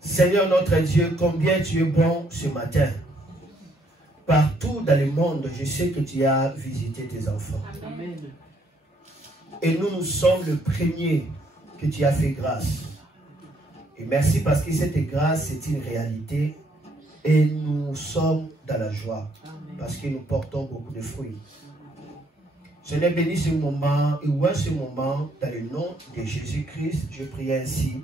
Seigneur notre Dieu, combien tu es bon ce matin. Partout dans le monde, je sais que tu as visité tes enfants. Amen. Et nous sommes le premier que tu as fait grâce. Et merci parce que cette grâce, c'est une réalité. Et nous sommes dans la joie. Parce que nous portons beaucoup de fruits. Seigneur, bénis ce moment et ouvre ce moment dans le nom de Jésus-Christ. Je prie ainsi.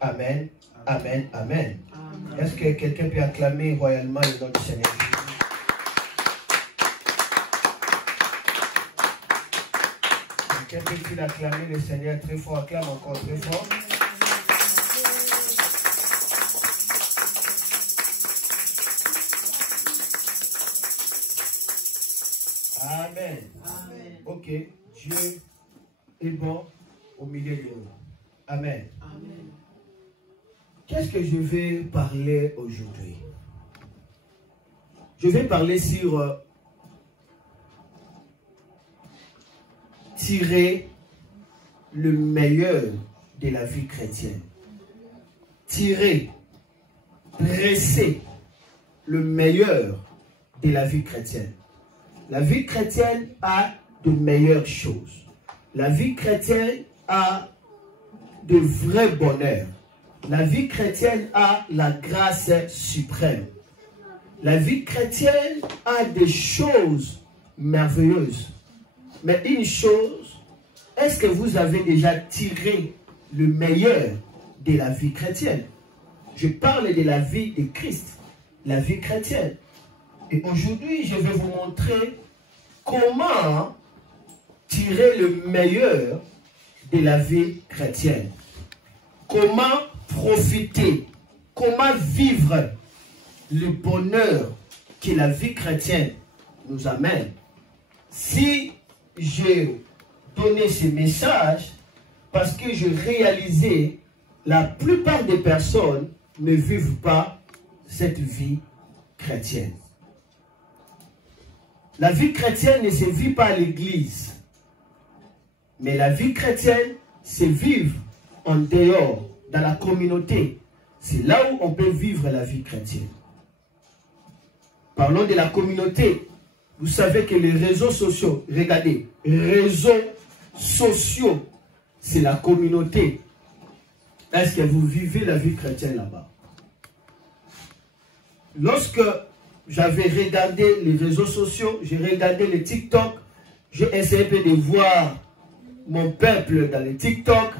Amen. Amen. Amen. Amen. Est-ce que quelqu'un peut acclamer royalement le nom du Seigneur Jésus? Quelqu'un peut-il acclamer le Seigneur très fort? Acclame encore très fort. Amen. Amen. Ok, Dieu est bon au milieu de nous. Amen. Amen. Qu'est-ce que je vais parler aujourd'hui? Je vais parler sur tirer le meilleur de la vie chrétienne. Tirer, presser le meilleur de la vie chrétienne. La vie chrétienne a de meilleures choses. La vie chrétienne a de vrais bonheurs. La vie chrétienne a la grâce suprême. La vie chrétienne a des choses merveilleuses. Mais une chose, est-ce que vous avez déjà tiré le meilleur de la vie chrétienne? Je parle de la vie de Christ, la vie chrétienne. Et aujourd'hui, je vais vous montrer comment tirer le meilleur de la vie chrétienne. Comment profiter, comment vivre le bonheur que la vie chrétienne nous amène. Si j'ai donné ce message, parce que je réalisais la plupart des personnes ne vivent pas cette vie chrétienne. La vie chrétienne ne se vit pas à l'église. Mais la vie chrétienne se vit en dehors, dans la communauté. C'est là où on peut vivre la vie chrétienne. Parlons de la communauté. Vous savez que les réseaux sociaux, regardez, réseaux sociaux, c'est la communauté. Est-ce que vous vivez la vie chrétienne là-bas? Lorsque j'avais regardé les réseaux sociaux, j'ai regardé les TikTok, j'ai essayé de voir mon peuple dans les TikTok,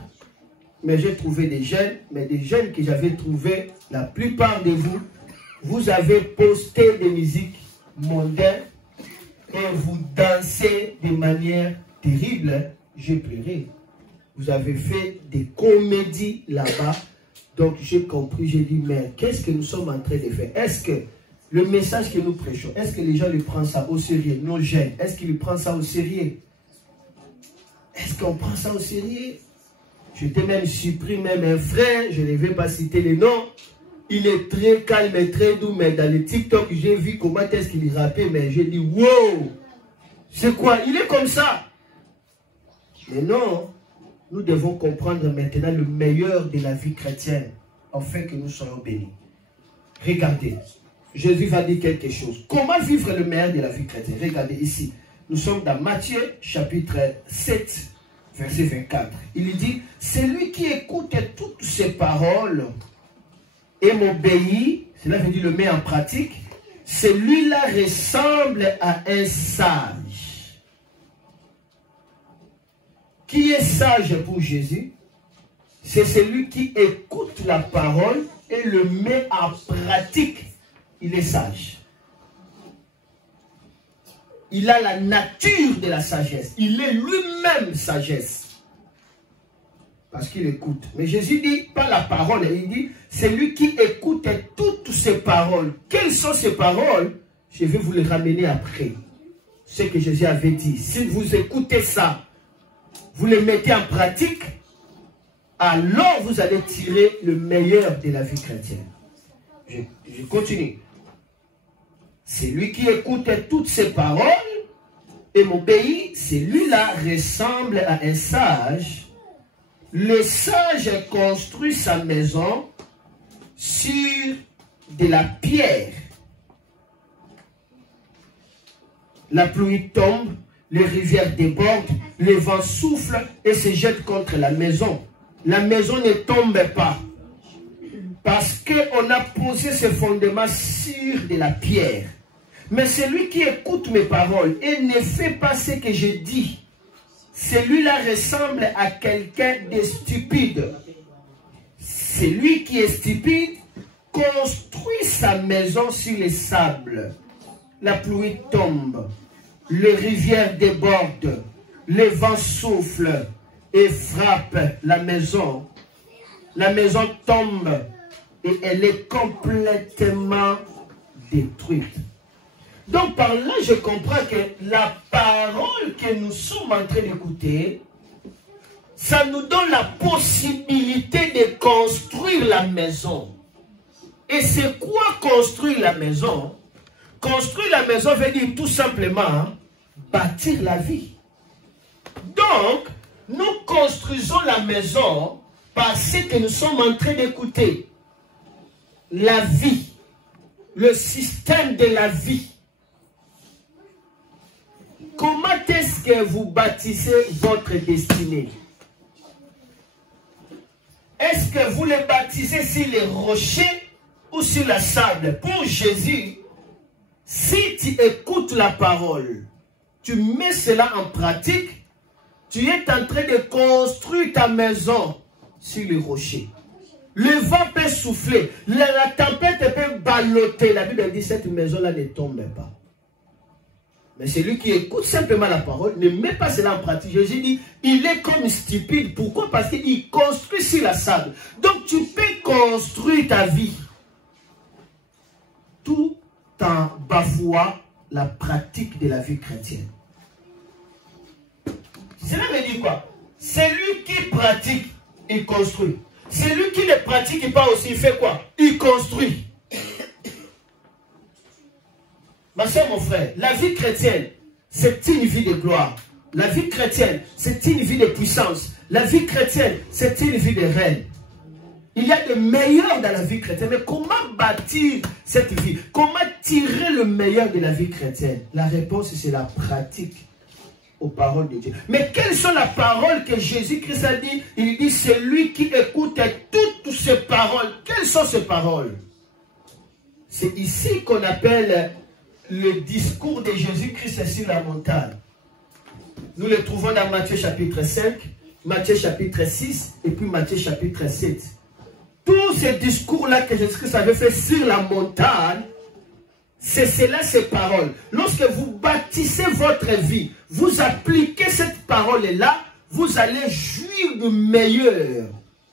mais j'ai trouvé des jeunes, mais des jeunes que j'avais trouvés, la plupart de vous, vous avez posté des musiques mondaines et vous dansez de manière terrible. J'ai pleuré. Vous avez fait des comédies là-bas. Donc j'ai compris, j'ai dit, mais qu'est-ce que nous sommes en train de faire? Est-ce que le message que nous prêchons, est-ce que les gens le prennent ça au sérieux? Nos jeunes, est-ce qu'ils prennent ça au sérieux? Est-ce qu'on prend ça au sérieux? Je t'ai même surpris, même un frère, je ne vais pas citer les noms. Il est très calme et très doux, mais dans les TikTok, j'ai vu comment est-ce qu'il rappait, mais j'ai dit, wow! C'est quoi? Il est comme ça! Mais non, nous devons comprendre maintenant le meilleur de la vie chrétienne, afin que nous soyons bénis. Regardez, Jésus va dire quelque chose. Comment vivre le meilleur de la vie chrétienne? Regardez ici. Nous sommes dans Matthieu, chapitre 7, verset 24. Il dit, celui qui écoute toutes ces paroles et m'obéit, cela veut dire le met en pratique, celui-là ressemble à un sage. Qui est sage pour Jésus? C'est celui qui écoute la parole et le met en pratique. Il est sage. Il a la nature de la sagesse. Il est lui-même sagesse. Parce qu'il écoute. Mais Jésus dit, pas la parole, il dit, c'est lui qui écoute toutes ces paroles. Quelles sont ces paroles? Je vais vous les ramener après. Ce que Jésus avait dit. Si vous écoutez ça, vous les mettez en pratique, alors vous allez tirer le meilleur de la vie chrétienne. Je continue. C'est lui qui écoute toutes ces paroles et m'obéit, celui-là ressemble à un sage. Le sage construit sa maison sur de la pierre. La pluie tombe, les rivières débordent, les vents soufflent et se jettent contre la maison. La maison ne tombe pas. Parce qu'on a posé ce fondement sur de la pierre. Mais celui qui écoute mes paroles et ne fait pas ce que je dis, celui-là ressemble à quelqu'un de stupide. Celui qui est stupide construit sa maison sur les sables. La pluie tombe, les rivières débordent, les vents soufflent et frappent la maison. La maison tombe et elle est complètement détruite. Donc par là, je comprends que la parole que nous sommes en train d'écouter, ça nous donne la possibilité de construire la maison. Et c'est quoi construire la maison? Construire la maison veut dire tout simplement bâtir la vie. Donc, nous construisons la maison parce que nous sommes en train d'écouter la vie, le système de la vie. Comment est-ce que vous bâtissez votre destinée? Est-ce que vous le bâtissez sur les rochers ou sur la sable? Pour Jésus, si tu écoutes la parole, tu mets cela en pratique, tu es en train de construire ta maison sur les rochers. Le vent peut souffler, la tempête peut balloter. La Bible dit cette maison-là ne tombe pas. Mais celui qui écoute simplement la parole ne met pas cela en pratique. Jésus dit, il est comme stupide. Pourquoi? Parce qu'il construit sur la sable. Donc tu peux construire ta vie tout en bafouant la pratique de la vie chrétienne. Cela veut dire quoi? Celui qui pratique, il construit. Celui qui ne pratique pas aussi, il fait quoi? Il construit. Ma soeur, mon frère, la vie chrétienne, c'est une vie de gloire. La vie chrétienne, c'est une vie de puissance. La vie chrétienne, c'est une vie de règne. Il y a de meilleur dans la vie chrétienne. Mais comment bâtir cette vie? Comment tirer le meilleur de la vie chrétienne? La réponse, c'est la pratique aux paroles de Dieu. Mais quelles sont les paroles que Jésus-Christ a dit? Il dit, c'est lui qui écoute toutes ces paroles. Quelles sont ces paroles? C'est ici qu'on appelle le discours de Jésus-Christ sur la montagne. Nous le trouvons dans Matthieu chapitre 5, Matthieu chapitre 6 et puis Matthieu chapitre 7. Tous ces discours-là que Jésus-Christ avait fait sur la montagne, c'est cela, ces paroles. Lorsque vous bâtissez votre vie, vous appliquez cette parole-là, vous allez jouir du meilleur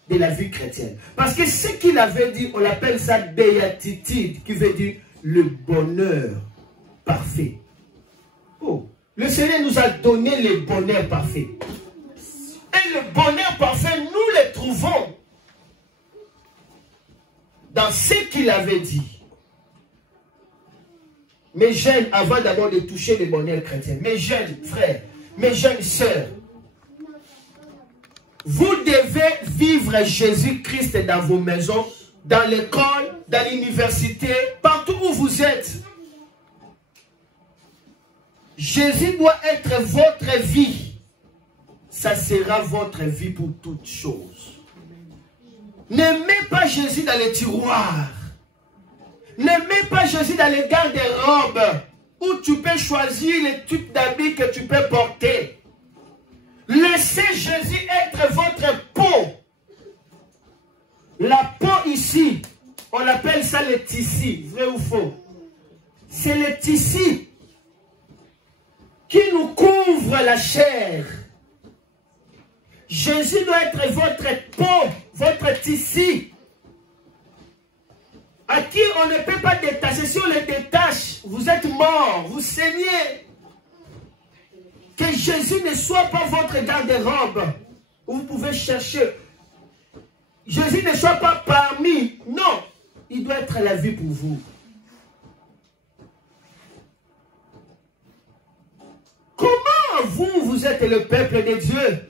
de la vie chrétienne. Parce que ce qu'il avait dit, on l'appelle ça béatitude, qui veut dire le bonheur parfait. Oh, le Seigneur nous a donné le bonheur parfait. Et le bonheur parfait, nous le trouvons dans ce qu'il avait dit. Mes jeunes, avant d'abord de toucher le bonheur chrétien, mes jeunes frères, mes jeunes sœurs, vous devez vivre Jésus-Christ dans vos maisons, dans l'école, dans l'université, partout où vous êtes. Jésus doit être votre vie. Ça sera votre vie pour toutes choses. Ne mets pas Jésus dans les tiroirs. Ne mets pas Jésus dans les garde-robes où tu peux choisir les types d'habits que tu peux porter. Laissez Jésus être votre peau. La peau ici, on appelle ça le tissu, vrai ou faux? C'est le tissu qui nous couvre la chair. Jésus doit être votre peau, votre tissu, à qui on ne peut pas détacher. Si on le détache, vous êtes mort, vous saignez. Que Jésus ne soit pas votre garde-robe où vous pouvez chercher. Jésus ne soit pas parmi. Non, il doit être la vie pour vous. Comment vous êtes le peuple de Dieu?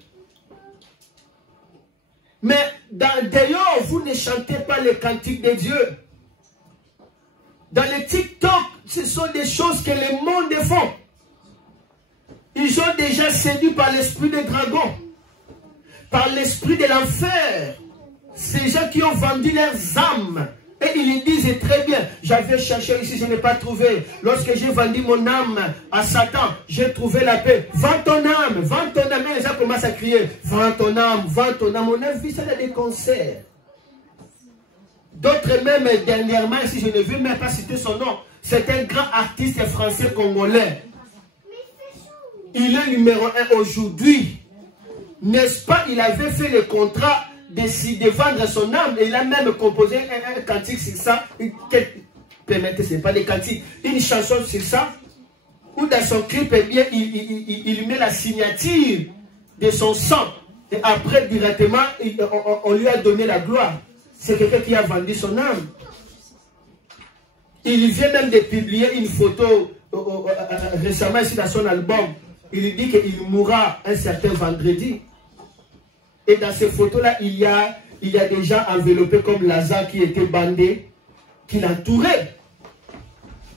Mais dehors, vous ne chantez pas les cantiques de Dieu. Dans les TikTok, ce sont des choses que le monde font. Ils ont déjà séduit par l'esprit des dragons, par l'esprit de l'enfer. Ces gens qui ont vendu leurs âmes. Et ils disent très bien, j'avais cherché ici, je n'ai pas trouvé. Lorsque j'ai vendu mon âme à Satan, j'ai trouvé la paix. Vends ton âme, vends ton âme. Et les gens commencent à crier, vends ton âme, vends ton âme. On a vu ça dans des concerts. D'autres même dernièrement, si je ne veux même pas citer son nom, c'est un grand artiste français congolais. Il est numéro 1 aujourd'hui. N'est-ce pas, il avait fait le contrat de vendre son âme et il a même composé un cantique sur ça. Permettez, ce n'est pas des cantiques, une chanson sur ça. Ou dans son clip, eh bien, il met la signature de son sang. Et après, directement, on lui a donné la gloire. C'est quelqu'un qui a vendu son âme. Il vient même de publier une photo récemment ici dans son album. Il dit qu'il mourra un certain vendredi. Et dans ces photos-là, il y a déjà enveloppé comme Lazare qui était bandé, qui l'entourait.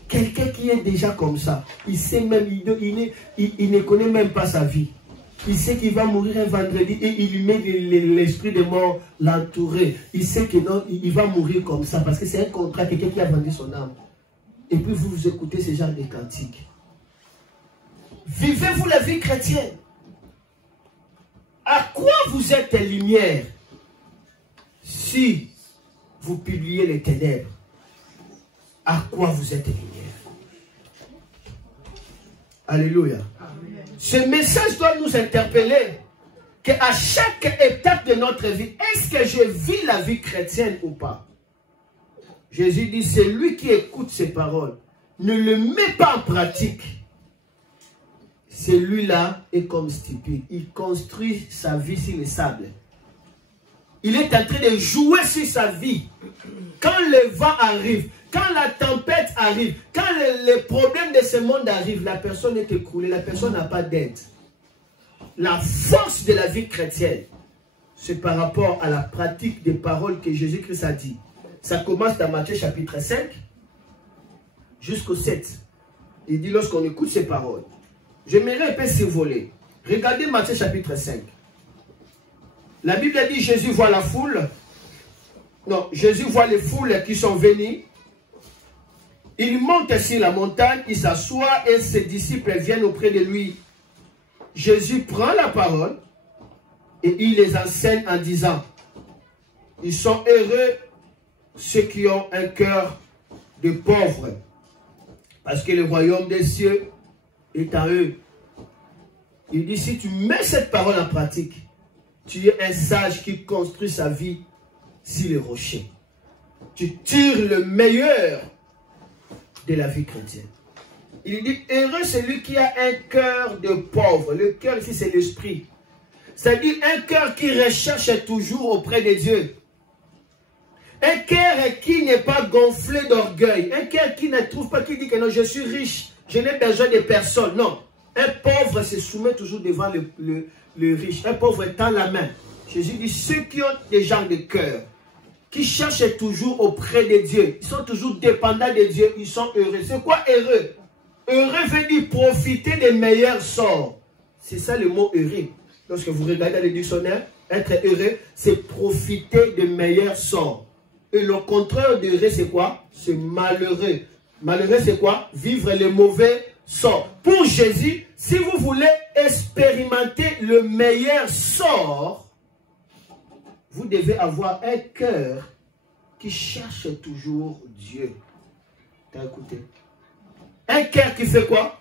Quelqu'un qui est déjà comme ça, il sait même, il ne connaît même pas sa vie. Il sait qu'il va mourir un vendredi et il met l'esprit de mort l'entourer. Il sait que non, il va mourir comme ça parce que c'est un contrat, quelqu'un qui a vendu son âme. Et puis vous écoutez ce genre de cantiques. Vivez-vous la vie chrétienne? À quoi vous êtes lumière si vous publiez les ténèbres? À quoi vous êtes lumière? Alléluia. Amen. Ce message doit nous interpeller qu'à chaque étape de notre vie, est-ce que je vis la vie chrétienne ou pas? Jésus dit, c'est lui qui écoute ces paroles, ne le met pas en pratique. Celui-là est comme stupide. Il construit sa vie sur le sable. Il est en train de jouer sur sa vie. Quand le vent arrive, quand la tempête arrive, quand les problèmes de ce monde arrivent, la personne est écroulée, la personne n'a pas d'aide. La force de la vie chrétienne, c'est par rapport à la pratique des paroles que Jésus-Christ a dit. Ça commence dans Matthieu chapitre 5 jusqu'au 7. Il dit lorsqu'on écoute ces paroles, j'aimerais un peu survoler. Regardez Matthieu chapitre 5. La Bible dit Jésus voit la foule. Non, Jésus voit les foules qui sont venues. Il monte sur la montagne, il s'assoit et ses disciples viennent auprès de lui. Jésus prend la parole et il les enseigne en disant, ils sont heureux ceux qui ont un cœur de pauvres, parce que le royaume des cieux est à eux. Il dit, si tu mets cette parole en pratique, tu es un sage qui construit sa vie sur les rochers. Tu tires le meilleur de la vie chrétienne. Il dit, heureux celui qui a un cœur de pauvre. Le cœur ici, c'est l'esprit. C'est-à-dire un cœur qui recherche toujours auprès de Dieu. Un cœur qui n'est pas gonflé d'orgueil. Un cœur qui ne trouve pas, qui dit que non, je suis riche, je n'ai besoin de personne. Non. Un pauvre se soumet toujours devant le riche. Un pauvre tend la main. Jésus dit, ceux qui ont des gens de cœur, qui cherchent toujours auprès de Dieu, ils sont toujours dépendants de Dieu, ils sont heureux. C'est quoi heureux? Heureux veut dire profiter des meilleurs sorts. C'est ça le mot heureux. Lorsque vous regardez le dictionnaire, être heureux, c'est profiter des meilleurs sorts. Et le contraire d'heureux, c'est quoi? C'est malheureux. Malheureux, c'est quoi? Vivre les mauvais sorts. Pour Jésus, si vous voulez expérimenter le meilleur sort, vous devez avoir un cœur qui cherche toujours Dieu. T'as écouté? Un cœur qui fait quoi?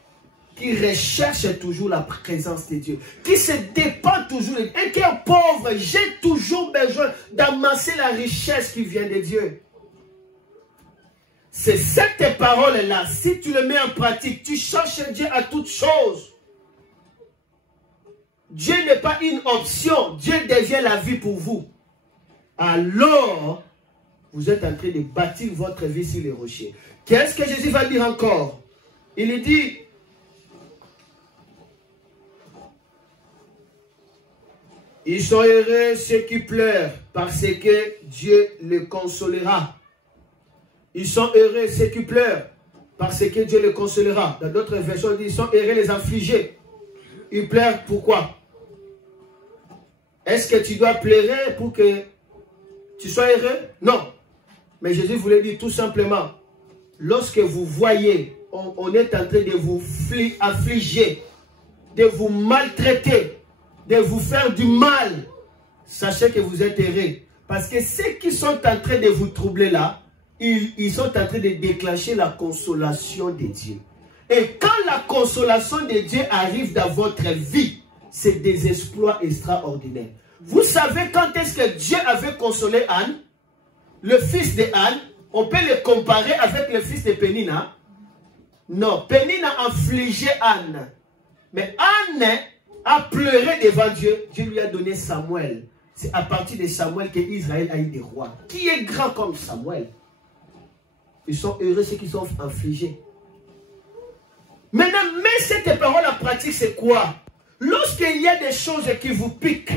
Qui recherche toujours la présence de Dieu. Qui se dépend toujours. Un cœur pauvre, j'ai toujours besoin d'amasser la richesse qui vient de Dieu. C'est cette parole-là, si tu le mets en pratique, tu cherches Dieu à toutes choses. Dieu n'est pas une option, Dieu devient la vie pour vous. Alors, vous êtes en train de bâtir votre vie sur les rochers. Qu'est-ce que Jésus va dire encore? Il dit, Ils sont heureux ceux qui pleurent, parce que Dieu les consolera. Ils sont heureux ceux qui pleurent, parce que Dieu les consolera. Dans d'autres versions, ils sont heureux les affligés. Ils pleurent pourquoi? Est-ce que tu dois pleurer pour que tu sois heureux? Non. Mais Jésus voulait dire tout simplement, lorsque vous voyez, on est en train de vous affliger, de vous maltraiter, de vous faire du mal, sachez que vous êtes heureux. Parce que ceux qui sont en train de vous troubler là, ils sont en train de déclencher la consolation de Dieu. Et quand la consolation de Dieu arrive dans votre vie, c'est des exploits extraordinaires. Vous savez quand est-ce que Dieu avait consolé Anne, le fils de Anne? On peut le comparer avec le fils de Pénina? Non, Pénina a affligé Anne. Mais Anne a pleuré devant Dieu. Dieu lui a donné Samuel. C'est à partir de Samuel que Israël a eu des rois. Qui est grand comme Samuel? Ils sont heureux ceux qui sont affligés. Maintenant, mais cette parole en pratique, c'est quoi? Lorsqu'il y a des choses qui vous piquent,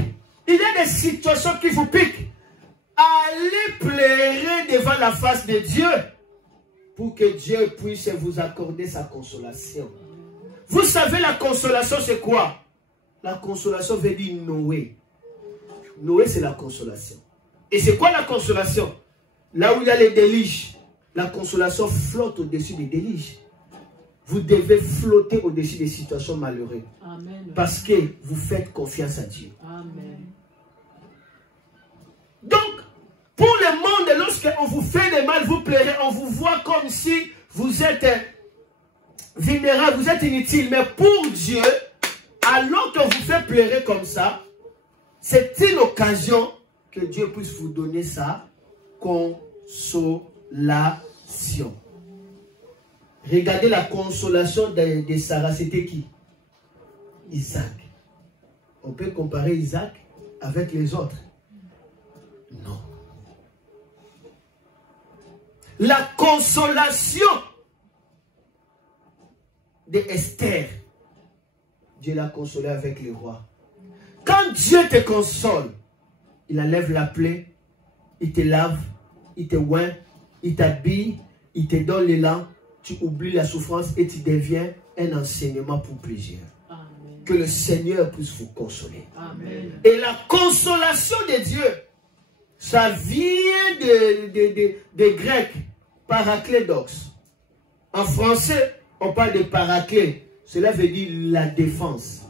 il y a des situations qui vous piquent, allez pleurer devant la face de Dieu pour que Dieu puisse vous accorder sa consolation. Vous savez, la consolation, c'est quoi? La consolation veut dire Noé. Noé, c'est la consolation. Et c'est quoi la consolation? Là où il y a les déluges, la consolation flotte au-dessus des déluges. Vous devez flotter au-dessus des situations malheureuses. Amen. Parce que vous faites confiance à Dieu. Amen. Donc, pour le monde, lorsqu'on vous fait des mal, vous pleurez, on vous voit comme si vous êtes vulnérable, vous êtes inutile. Mais pour Dieu, alors qu'on vous fait pleurer comme ça, c'est une occasion que Dieu puisse vous donner sa consolation. Regardez la consolation de Sarah, c'était qui? Isaac. On peut comparer Isaac avec les autres? Non. La consolation de Esther, Dieu l'a consolé avec les rois. Quand Dieu te console, il enlève la plaie, il te lave, il te oint, il t'habille, il te donne l'élan, tu oublies la souffrance et tu deviens un enseignement pour plusieurs. Amen. Que le Seigneur puisse vous consoler. Amen. Et la consolation de Dieu, ça vient de grec, paraklédos. En français, on parle de paraclé. Cela veut dire la défense.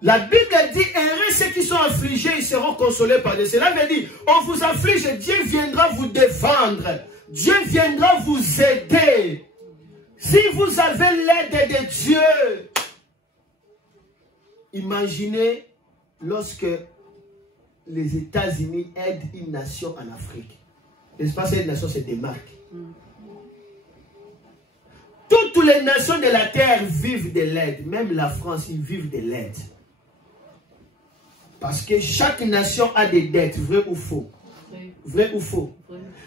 La Bible dit, heureux ceux qui sont affligés, ils seront consolés par Dieu. Cela veut dire, on vous afflige, Dieu viendra vous défendre. Dieu viendra vous aider. Si vous avez l'aide de Dieu, imaginez lorsque les États-Unis aident une nation en Afrique. L'espace de nation se démarque. Toutes les nations de la terre vivent de l'aide. Même la France, ils vivent de l'aide. Parce que chaque nation a des dettes, vrai ou faux? Vrai ou faux?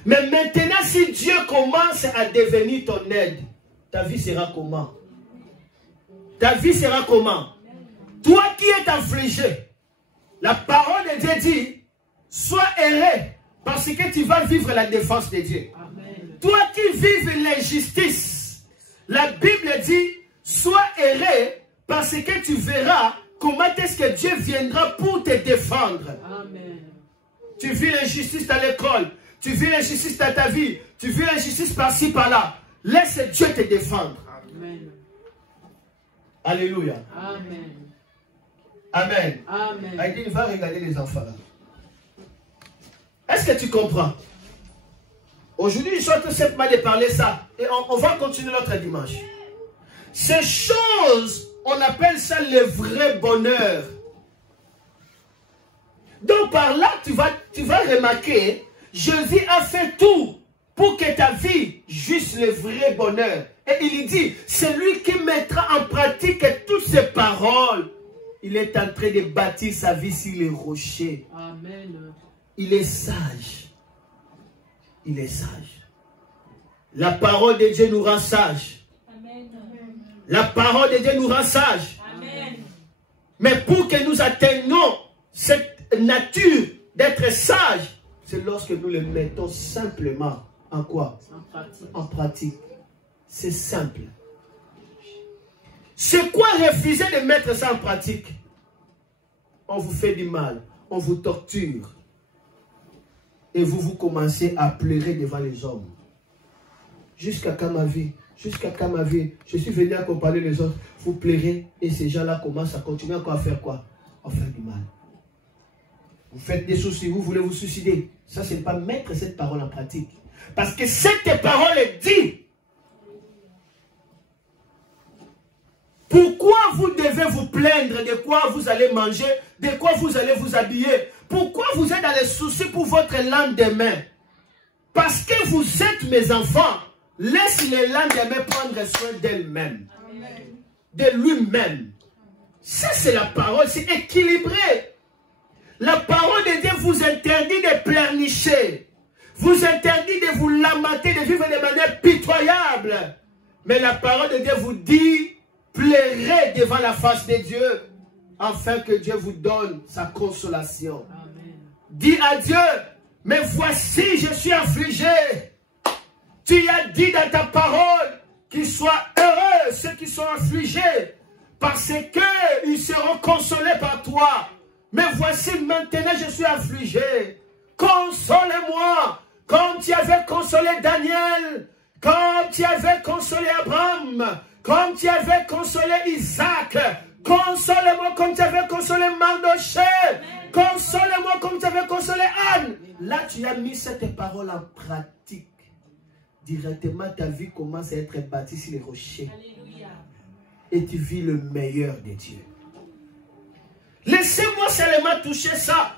Mais maintenant, si Dieu commence à devenir ton aide, ta vie sera comment? Ta vie sera comment? Toi qui es affligé, la parole de Dieu dit, sois heureux parce que tu vas vivre la défense de Dieu. Amen. Toi qui vives l'injustice, la Bible dit, sois heureux parce que tu verras comment est-ce que Dieu viendra pour te défendre. Amen. Tu vis l'injustice à l'école, tu vis l'injustice dans ta vie, tu vis l'injustice par-ci, par-là. Laisse Dieu te défendre. Amen. Alléluia. Amen. Amen. Amen. Aïdine, va regarder les enfants là. Est-ce que tu comprends? Aujourd'hui, je suis en train de parler ça. Et on va continuer notre dimanche. Ces choses, on appelle ça le vrai bonheur. Donc par là, tu vas remarquer, Jésus a fait tout pour que ta vie jouisse le vrai bonheur. Et il dit, celui qui mettra en pratique toutes ces paroles, il est en train de bâtir sa vie sur les rochers. Amen. Il est sage. Il est sage. La parole de Dieu nous rend sage. Amen. La parole de Dieu nous rend sage. Amen. Mais pour que nous atteignions cette nature d'être sage, c'est lorsque nous le mettons simplement en quoi? En pratique. C'est simple. C'est quoi refuser de mettre ça en pratique? On vous fait du mal, on vous torture. Et vous commencez à pleurer devant les hommes. Jusqu'à quand ma vie? Jusqu'à quand ma vie? Je suis venu accompagner les autres. Vous pleurez et ces gens-là commencent à continuer encore à faire quoi? À faire du mal. Vous faites des soucis, vous voulez vous suicider. Ça, c'est pas mettre cette parole en pratique. Parce que cette parole dit. Pourquoi vous devez vous plaindre de quoi vous allez manger, de quoi vous allez vous habiller? Pourquoi vous êtes dans les soucis pour votre lendemain? Parce que vous êtes mes enfants. Laisse le lendemain prendre soin d'elle-même. De lui-même. Ça, c'est la parole. C'est équilibré. La parole de Dieu vous interdit de pleurnicher. Vous interdit de vous lamenter, de vivre de manière pitoyable. Mais la parole de Dieu vous dit, pleurez devant la face de Dieu, afin que Dieu vous donne sa consolation. Amen. Dis à Dieu, mais voici, je suis affligé. Tu as dit dans ta parole qu'ils soient heureux, ceux qui sont affligés, parce qu'ils seront consolés par toi. Mais voici, maintenant, je suis affligé. Console-moi, comme tu avais consolé Daniel, comme tu avais consolé Abraham, comme tu avais consolé Isaac. Console-moi comme tu avais consolé Mardoché. Console-moi comme tu avais consolé Anne. Là, tu as mis cette parole en pratique. Directement, ta vie commence à être bâtie sur les rochers. Alléluia. Et tu vis le meilleur de Dieu. Laissez-moi seulement toucher ça.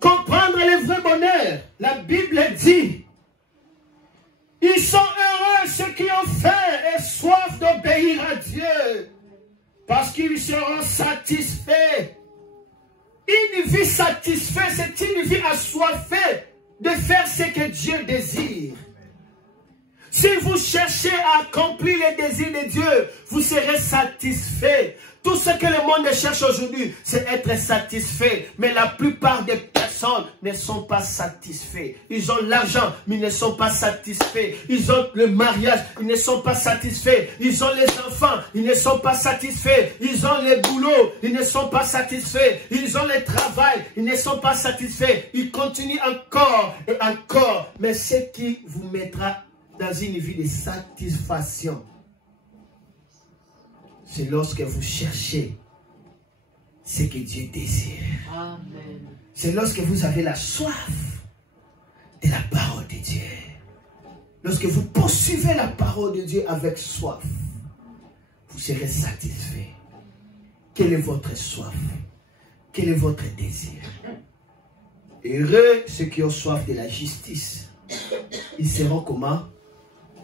Comprendre le vrai bonheur. La Bible dit, ils sont heureux ceux qui ont faim et soif d'obéir à Dieu. Parce qu'ils seront satisfaits. Une vie satisfaite, c'est une vie assoiffée de faire ce que Dieu désire. Si vous cherchez à accomplir les désirs de Dieu, vous serez satisfait. Tout ce que le monde cherche aujourd'hui, c'est être satisfait. Mais la plupart des personnes ne sont pas satisfaits. Ils ont l'argent, mais ils ne sont pas satisfaits. Ils ont le mariage, ils ne sont pas satisfaits. Ils ont les enfants, ils ne sont pas satisfaits. Ils ont les boulots, ils ne sont pas satisfaits. Ils ont le travail, ils ne sont pas satisfaits. Ils continuent encore et encore. Mais ce qui vous mettra dans une vie de satisfaction, c'est lorsque vous cherchez ce que Dieu désire. C'est lorsque vous avez la soif de la parole de Dieu. Lorsque vous poursuivez la parole de Dieu avec soif, vous serez satisfait. Quelle est votre soif? Quel est votre désir? Heureux ceux qui ont soif de la justice. Ils seront comment?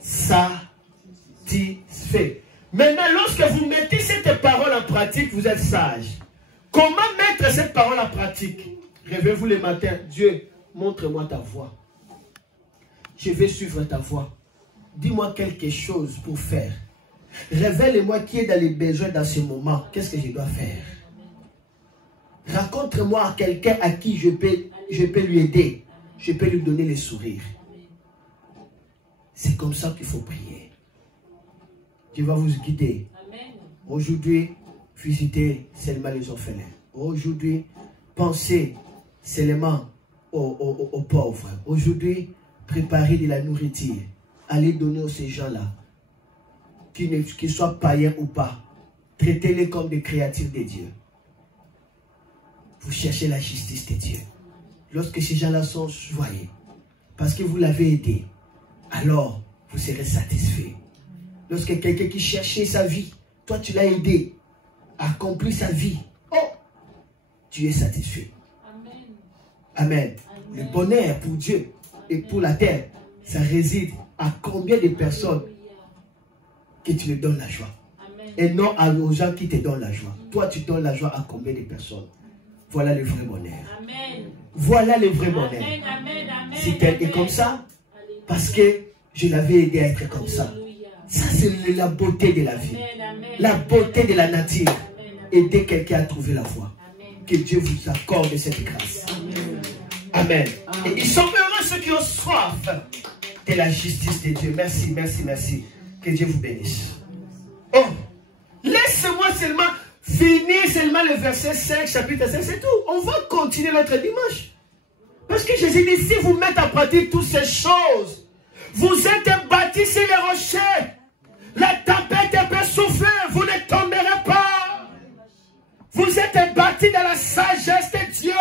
Satisfaits. Maintenant, lorsque vous mettez cette parole en pratique, vous êtes sage. Comment mettre cette parole en pratique? Réveillez-vous le matin. Dieu, montre-moi ta voie. Je vais suivre ta voie. Dis-moi quelque chose pour faire. Révèle-moi qui est dans les besoins dans ce moment. Qu'est-ce que je dois faire? Raconte-moi quelqu'un à qui je peux lui aider. Je peux lui donner le sourire. C'est comme ça qu'il faut prier. Dieu va vous guider. Aujourd'hui, visitez seulement les orphelins. Aujourd'hui, pensez seulement aux pauvres. Aujourd'hui, préparez de la nourriture. Allez donner à ces gens-là, qu'ils soient païens ou pas. Traitez-les comme des créatures de Dieu. Vous cherchez la justice de Dieu. Lorsque ces gens-là sont joyeux, parce que vous l'avez aidé, alors vous serez satisfait. Lorsque quelqu'un qui cherchait sa vie, toi tu l'as aidé à accomplir sa vie, oh, tu es satisfait. Amen. Amen. Le bonheur pour Dieu et pour la terre, ça réside à combien de personnes que tu leur donnes la joie. Amen. Et non aux gens qui te donnent la joie. Toi tu donnes la joie à combien de personnes? Voilà le vrai bonheur. Amen. Voilà le vrai bonheur. Si tel est comme ça, parce que je l'avais aidé à être comme ça. Ça, c'est la beauté de la vie. La beauté de la nature. aider quelqu'un à trouver la foi. Que Dieu vous accorde cette grâce. Amen. Et ils sont heureux ceux qui ont soif de la justice de Dieu. Merci, merci, merci. Que Dieu vous bénisse. Oh, laisse-moi seulement finir seulement le verset 5, chapitre 5, c'est tout. On va continuer notre dimanche. Parce que Jésus dit, si vous mettez en pratique toutes ces choses, vous êtes bâtis sur les rochers. La tempête peut souffler, vous ne tomberez pas. Vous êtes bâtis dans la sagesse de Dieu.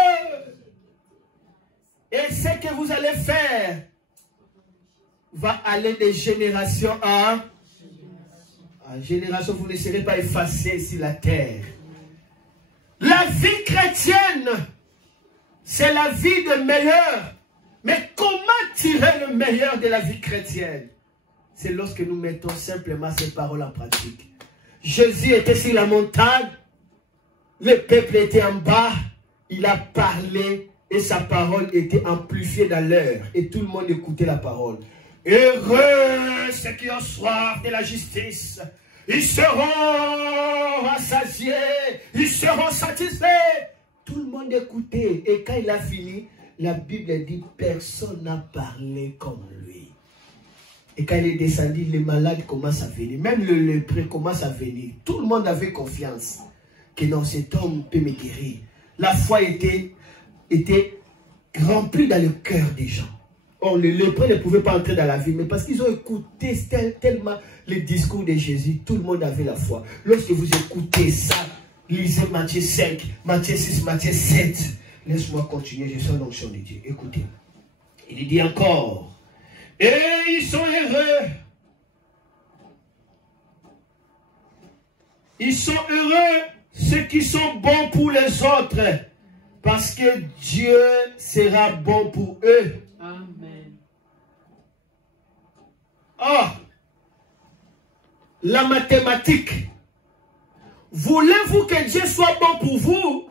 Et ce que vous allez faire va aller de génération en génération. Vous ne serez pas effacés sur la terre. La vie chrétienne, c'est la vie de meilleur. Mais comment tirer le meilleur de la vie chrétienne? C'est lorsque nous mettons simplement ces paroles en pratique. Jésus était sur la montagne, le peuple était en bas, il a parlé et sa parole était amplifiée dans l'air. Et tout le monde écoutait la parole. Heureux ceux qui ont soif de la justice. Ils seront rassasiés, ils seront satisfaits. Tout le monde écoutait. Et quand il a fini, la Bible dit, personne n'a parlé comme lui. Et quand il est descendu, les malades commencent à venir. Même le lépreux commence à venir. Tout le monde avait confiance que non, cet homme peut me guérir. La foi était remplie dans le cœur des gens. Or, les lépreux ne pouvaient pas entrer dans la ville, mais parce qu'ils ont écouté tellement les discours de Jésus, tout le monde avait la foi. Lorsque vous écoutez ça, lisez Matthieu 5, Matthieu 6, Matthieu 7. Laisse-moi continuer, je sens l'onction de Dieu. Écoutez. Il dit encore, et ils sont heureux. Ils sont heureux, ceux qui sont bons pour les autres, parce que Dieu sera bon pour eux. Amen. Oh, la mathématique. Voulez-vous que Dieu soit bon pour vous?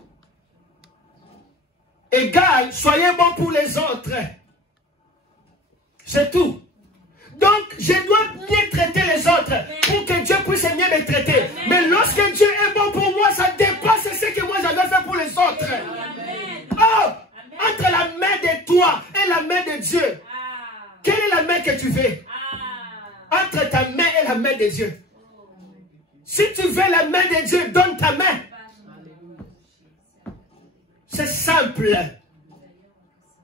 Égal, soyez bon pour les autres. C'est tout. Donc, je dois mieux traiter les autres pour que Dieu puisse mieux me traiter. Mais lorsque Dieu est bon pour moi, ça dépasse ce que moi j'avais fait pour les autres. Oh, entre la main de toi et la main de Dieu, quelle est la main que tu veux? Entre ta main et la main de Dieu. Si tu veux la main de Dieu, donne ta main. C'est simple.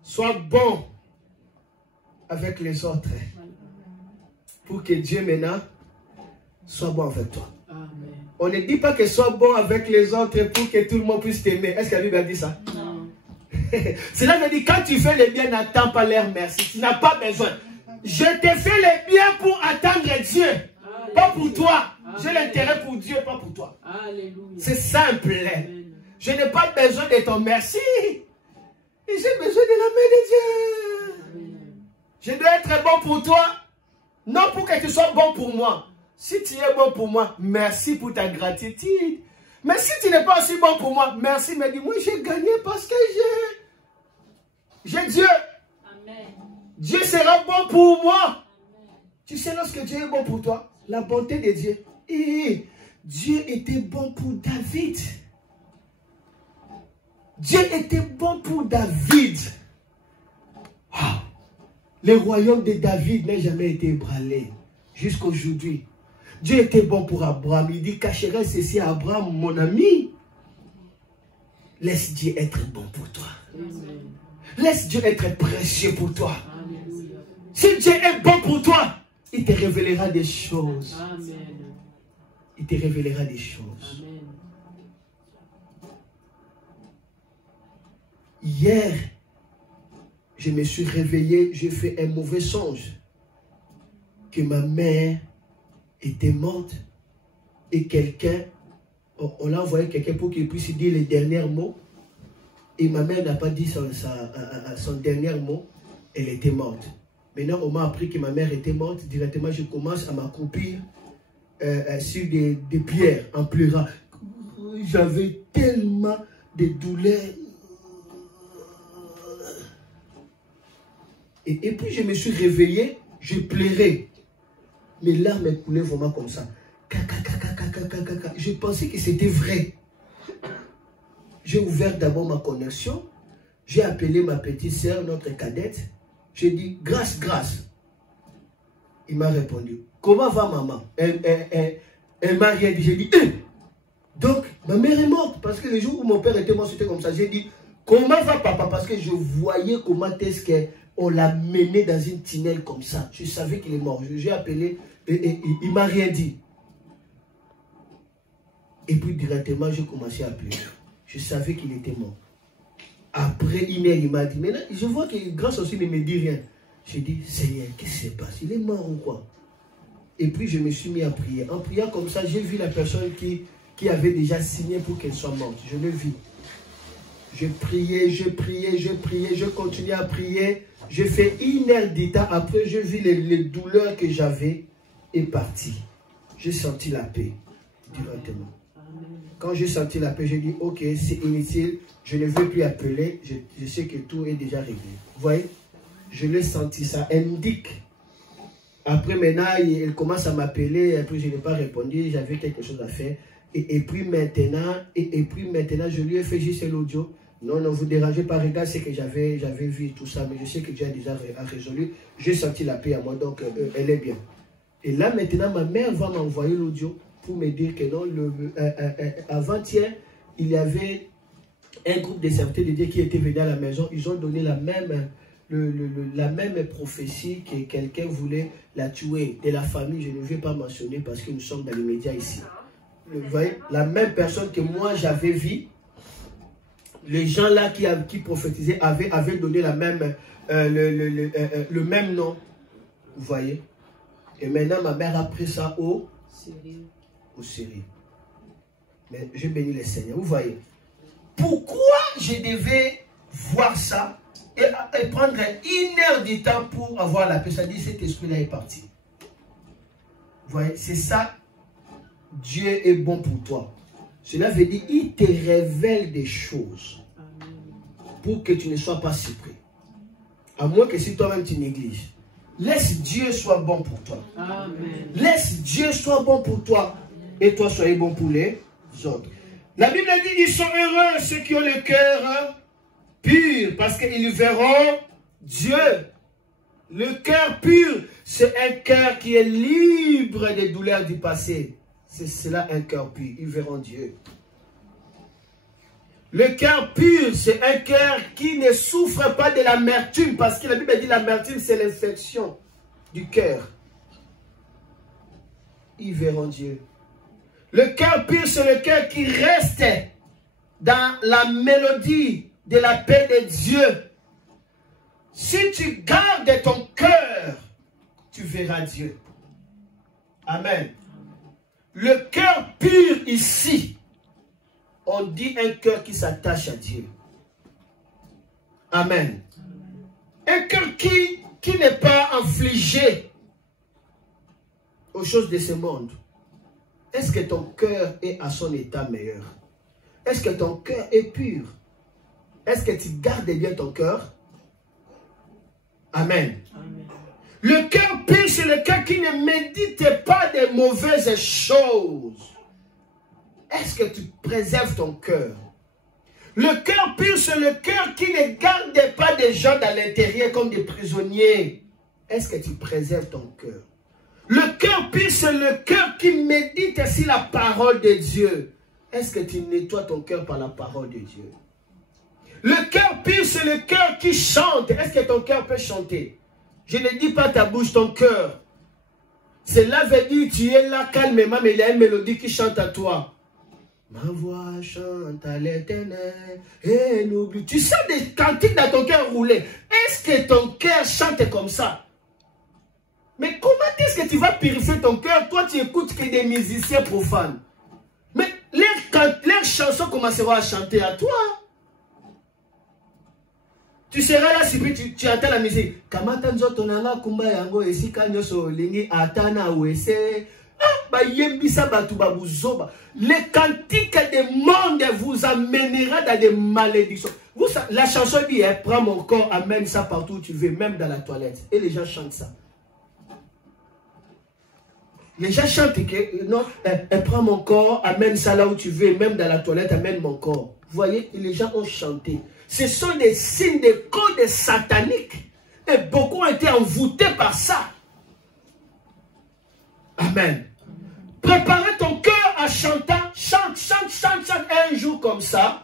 Sois bon avec les autres. Pour que Dieu maintenant soit bon avec toi. Amen. On ne dit pas que sois bon avec les autres pour que tout le monde puisse t'aimer. Est-ce que la Bible a dit ça? Non. Cela veut dire quand tu fais le bien, n'attends pas leur merci. Tu n'as pas besoin. Je te fais le bien pour attendre Dieu. Alléluia. Pas pour toi. J'ai l'intérêt pour Dieu, pas pour toi. C'est simple. Amen. Je n'ai pas besoin de ton merci. Et j'ai besoin de la main de Dieu. Amen. Je dois être bon pour toi. Non pour que tu sois bon pour moi. Si tu es bon pour moi, merci pour ta gratitude. Mais si tu n'es pas aussi bon pour moi, merci, mais dis-moi, j'ai gagné parce que j'ai Dieu. Amen. Dieu sera bon pour moi. Amen. Tu sais, lorsque Dieu est bon pour toi, la bonté de Dieu. Et Dieu était bon pour David. Dieu était bon pour David. Wow. Le royaume de David n'a jamais été ébranlé jusqu'à aujourd'hui. Dieu était bon pour Abraham. Il dit, cacherai ceci à Abraham, mon ami. Laisse Dieu être bon pour toi. Amen. Laisse Dieu être précieux pour toi. Amen. Si Dieu est bon pour toi, il te révélera des choses. Amen. Il te révélera des choses. Amen. Hier, je me suis réveillé, j'ai fait un mauvais songe. Que ma mère était morte et quelqu'un, on l'a envoyé quelqu'un pour qu'il puisse dire les derniers mots. Et ma mère n'a pas dit son dernier mot, elle était morte. Maintenant, on m'a appris que ma mère était morte. Directement, je commence à m'accroupir sur des pierres en pleurant. J'avais tellement de douleurs. Et puis je me suis réveillé, je pleurais. Mes larmes coulaient vraiment comme ça. Je pensais que c'était vrai. J'ai ouvert d'abord ma connexion. J'ai appelé ma petite sœur, notre cadette. J'ai dit, grâce, grâce. Il m'a répondu, comment va maman? Elle m'a rien dit. J'ai dit, donc, ma mère est morte. Parce que le jour où mon père était mort, c'était comme ça. J'ai dit, comment va papa? Parce que je voyais comment est-ce qu'on l'a mené dans une tunnel comme ça. Je savais qu'il est mort. J'ai appelé et il ne m'a rien dit. Et puis directement, j'ai commencé à pleurer. Je savais qu'il était mort. Après une heure, il m'a dit, maintenant, je vois que grâce aussi, il ne me dit rien. J'ai dit, Seigneur, qu'est-ce qui se passe? Il est mort ou quoi? Et puis, je me suis mis à prier. En priant comme ça, j'ai vu la personne qui avait déjà signé pour qu'elle soit morte. Je le vis. Je priais, je priais, je priais, je continuais à prier. J'ai fait une heure d'état. Après, je vis les douleurs que j'avais et parti. J'ai senti la paix directement. Quand j'ai senti la paix, j'ai dit, ok, c'est inutile, je ne veux plus appeler, je sais que tout est déjà réglé. Vous voyez, je l'ai senti, ça indique. Après, maintenant, elle commence à m'appeler, et puis je n'ai pas répondu, j'avais quelque chose à faire. Et puis maintenant, je lui ai fait juste l'audio. Non, ne vous dérangez pas, regarde ce que j'avais vu tout ça, mais je sais que Dieu a déjà résolu. J'ai senti la paix à moi, donc elle est bien. Et là, maintenant, ma mère va m'envoyer l'audio pour me dire que non, avant-hier, il y avait un groupe de serviteurs de Dieu qui était venu à la maison. Ils ont donné la même prophétie que quelqu'un voulait la tuer. De la famille, je ne vais pas mentionner parce que nous sommes dans les médias ici. Vous voyez, la même personne que moi j'avais vue, les gens là qui prophétisaient avaient donné la même, le même nom. Vous voyez. Et maintenant, ma mère a pris ça au sérieux. Mais je bénis le Seigneur. Vous voyez. Pourquoi je devais voir ça et prendre une heure de temps pour avoir la paix? Ça dit, cet esprit-là est parti. Vous voyez, c'est ça. Dieu est bon pour toi. Cela veut dire, il te révèle des choses pour que tu ne sois pas surpris. À moins que si toi-même tu négliges. Laisse Dieu soit bon pour toi. Amen. Laisse Dieu soit bon pour toi. Et toi, soyez bon pour les autres. La Bible dit, ils sont heureux ceux qui ont le cœur pur, parce qu'ils verront Dieu. Le cœur pur, c'est un cœur qui est libre des douleurs du passé. C'est cela un cœur pur. Ils verront Dieu. Le cœur pur, c'est un cœur qui ne souffre pas de l'amertume, parce que la Bible dit l'amertume, c'est l'infection du cœur. Ils verront Dieu. Le cœur pur, c'est le cœur qui reste dans la mélodie de la paix de Dieu. Si tu gardes ton cœur, tu verras Dieu. Amen. Le cœur pur ici, on dit un cœur qui s'attache à Dieu. Amen. Un cœur qui n'est pas infligé aux choses de ce monde. Est-ce que ton cœur est à son état meilleur? Est-ce que ton cœur est pur? Est-ce que tu gardes bien ton cœur? Amen. Amen. Le cœur pur, c'est le cœur qui ne médite pas de mauvaises choses. Est-ce que tu préserves ton cœur? Le cœur pur, c'est le cœur qui ne garde pas des gens dans l'intérieur comme des prisonniers. Est-ce que tu préserves ton cœur? Le cœur pur, c'est le cœur qui médite sur la parole de Dieu. Est-ce que tu nettoies ton cœur par la parole de Dieu? Le cœur pur, c'est le cœur qui chante. Est-ce que ton cœur peut chanter? Je ne dis pas ta bouche, ton cœur. Cela veut dire tu es là calmement, mais il y a une mélodie qui chante à toi. Ma voix chante à l'Éternel et n'oublie. Tu sens des cantiques dans ton cœur rouler. Est-ce que ton cœur chante comme ça? Mais comment est-ce que tu vas purifier ton cœur? Toi, tu écoutes que des musiciens profanes. Mais leurs chansons commenceront à chanter à toi. Tu seras là si tu entends la musique. Les cantiques des mondes vous amènera dans des malédictions. La chanson dit, prends mon corps, amène ça partout où tu veux, même dans la toilette. Et les gens chantent ça. Les gens chantent que, non, prends mon corps, amène ça là où tu veux, même dans la toilette, amène mon corps. voyez, les gens ont chanté. Ce sont des signes de codes sataniques. Et beaucoup ont été envoûtés par ça. Amen. Préparez ton cœur en chantant. Chante, chante, chante, chante. Un jour comme ça,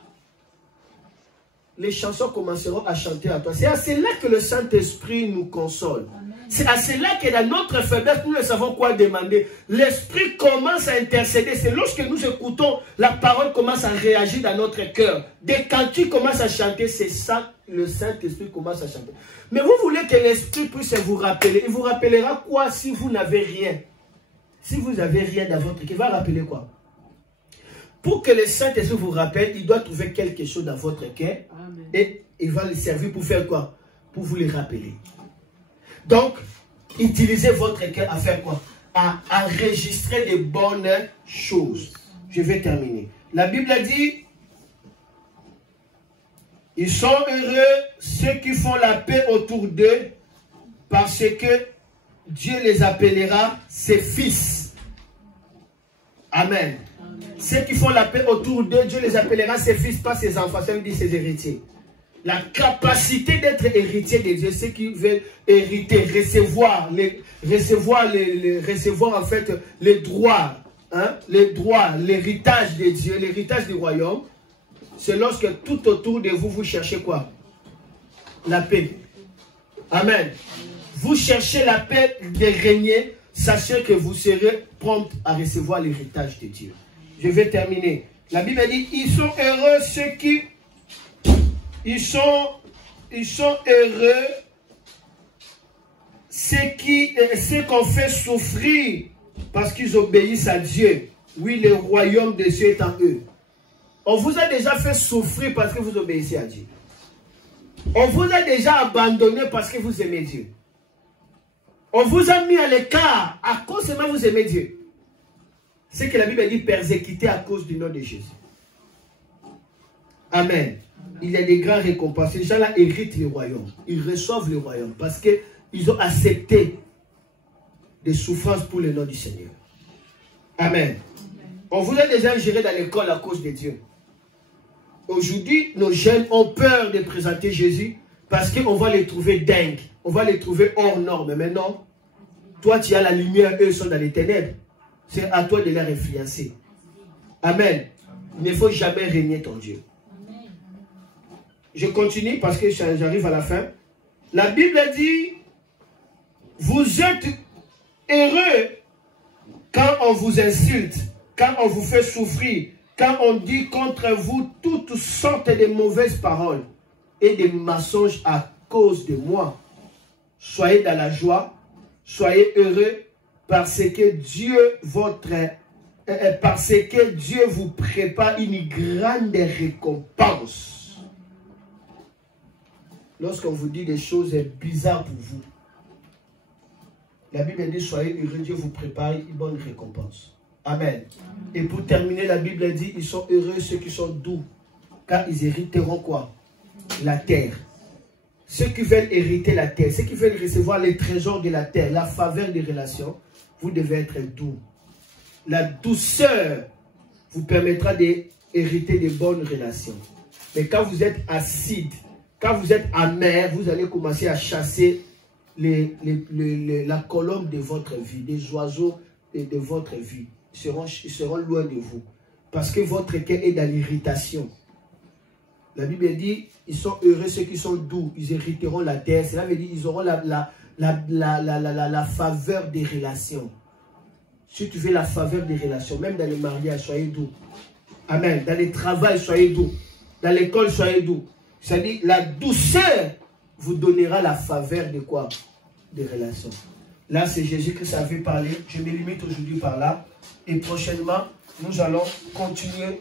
les chansons commenceront à chanter à toi. C'est à cela que le Saint-Esprit nous console. C'est à cela que dans notre faiblesse, nous ne savons quoi demander. L'Esprit commence à intercéder. C'est lorsque nous écoutons, la parole commence à réagir dans notre cœur. Dès quand tu commences à chanter, c'est ça, le Saint-Esprit commence à chanter. Mais vous voulez que l'Esprit puisse vous rappeler. Il vous rappellera quoi si vous n'avez rien? Si vous n'avez rien dans votre cœur, il va rappeler quoi? Pour que le Saint-Esprit vous rappelle, il doit trouver quelque chose dans votre cœur. Et il va le servir pour faire quoi? Pour vous les rappeler. Donc, utilisez votre cœur à faire quoi? À enregistrer de bonnes choses. Je vais terminer. La Bible a dit, ils sont heureux ceux qui font la paix autour d'eux, parce que Dieu les appellera ses fils. Amen. Ceux qui font la paix autour d'eux, Dieu les appellera ses fils, pas ses enfants, ça veut dire ses héritiers. La capacité d'être héritier de Dieu, ceux qui veulent hériter, recevoir en fait les droits, hein, les droits, l'héritage de Dieu, l'héritage du royaume, c'est lorsque tout autour de vous, vous cherchez quoi? La paix. Amen. Vous cherchez la paix de régner, sachez que vous serez prompt à recevoir l'héritage de Dieu. Je vais terminer. La Bible dit, ils sont heureux ceux qui... Ils sont heureux ceux qu'on fait souffrir parce qu'ils obéissent à Dieu. Oui, le royaume de Dieu est en eux. On vous a déjà fait souffrir parce que vous obéissez à Dieu. On vous a déjà abandonné parce que vous aimez Dieu. On vous a mis à l'écart à cause de vous aimez Dieu. C'est que la Bible dit persécuté à cause du nom de Jésus. Amen. Il y a des grands récompenses. Ces gens-là héritent le royaume. Ils reçoivent le royaume parce qu'ils ont accepté des souffrances pour le nom du Seigneur. Amen. On vous a déjà géré dans l'école à cause de Dieu. Aujourd'hui, nos jeunes ont peur de présenter Jésus parce qu'on va les trouver dingues. On va les trouver hors normes. Mais non, toi tu as la lumière, eux sont dans les ténèbres. C'est à toi de les influencer. Amen. Il ne faut jamais régner ton Dieu. Je continue parce que j'arrive à la fin. La Bible dit, vous êtes heureux quand on vous insulte, quand on vous fait souffrir, quand on dit contre vous toutes sortes de mauvaises paroles et de mensonges à cause de moi. Soyez dans la joie, soyez heureux parce que Dieu vous prépare une grande récompense. Lorsqu'on vous dit des choses bizarres pour vous, la Bible dit soyez heureux, Dieu vous prépare une bonne récompense. Amen. Et pour terminer, la Bible dit ils sont heureux ceux qui sont doux, car ils hériteront quoi? La terre. Ceux qui veulent hériter la terre, ceux qui veulent recevoir les trésors de la terre, la faveur des relations, vous devez être doux. La douceur vous permettra d'hériter de bonnes relations. Mais quand vous êtes acide, quand vous êtes amer, vous allez commencer à chasser la colombe de votre vie, des oiseaux de votre vie. Ils seront loin de vous. Parce que votre cœur est dans l'irritation. La Bible dit, ils sont heureux ceux qui sont doux, ils hériteront la terre. Cela veut dire qu'ils auront la faveur des relations. Si tu veux la faveur des relations, même dans les mariages, soyez doux. Amen. Dans les travails, soyez doux. Dans l'école, soyez doux. C'est-à-dire, la douceur vous donnera la faveur de quoi? Des relations. Là, c'est Jésus qui savait parler. Je me limite aujourd'hui par là. Et prochainement, nous allons continuer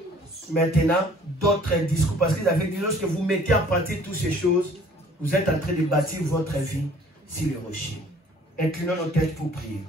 maintenant d'autres discours. Parce qu'il avait dit, lorsque vous mettez en pratique toutes ces choses, vous êtes en train de bâtir votre vie sur le rocher. Inclinons nos têtes pour prier.